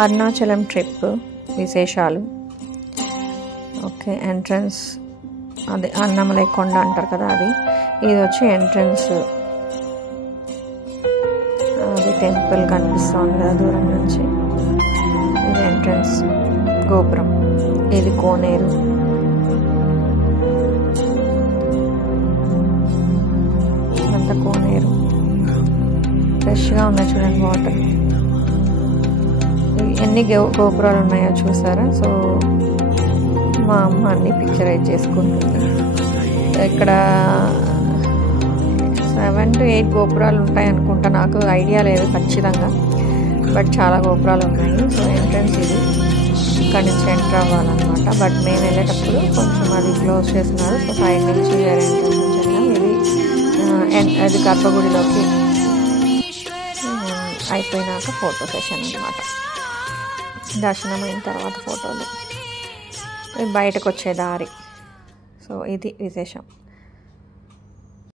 Arunachalam trip విశేషాలు. Okay, entrance అది అన్నమలై కొండ అంటారు కదా, అది. ఇది వచ్చి ఎంట్రన్స్. అది టెంపుల్ కనిపిస్తుంది కదా దూరం నుంచి. ఇది ఎంట్రన్స్ గోపురం. ఇది కోనేరు. ఇదంతా కోనేరు. ఫ్రెష్గా ఉన్నాయి చూడండి వాటర్. ఎన్ని గోపురాలు ఉన్నాయో చూసారా. సో మా అమ్మ అన్ని పిక్చరైజ్ చేసుకుంటుంది. ఇక్కడ 7 to 8 గోపురాలు ఉంటాయి అనుకుంటా, నాకు ఐడియా లేదు ఖచ్చితంగా, బట్ చాలా గోపురాలు ఉన్నాయి. సో ఎంట్రన్స్ ఇది. ఇక్కడ నుంచి ఎంటర్ అవ్వాలన్నమాట. బట్ మేము వెళ్ళేటప్పుడు కొంచెం అది క్లోజ్ చేస్తున్నారు. సో సైడ్ నుంచి వేరే ఎంట్రన్స్ నుంచి వెళ్ళాం. ఇది గర్భగుడిలోకి అయిపోయినాక ఫోటో సెషన్ అన్నమాట. దర్శనం అయిన తర్వాత ఫోటోలు. బయటకు వచ్చే దారి. సో ఇది విశేషం.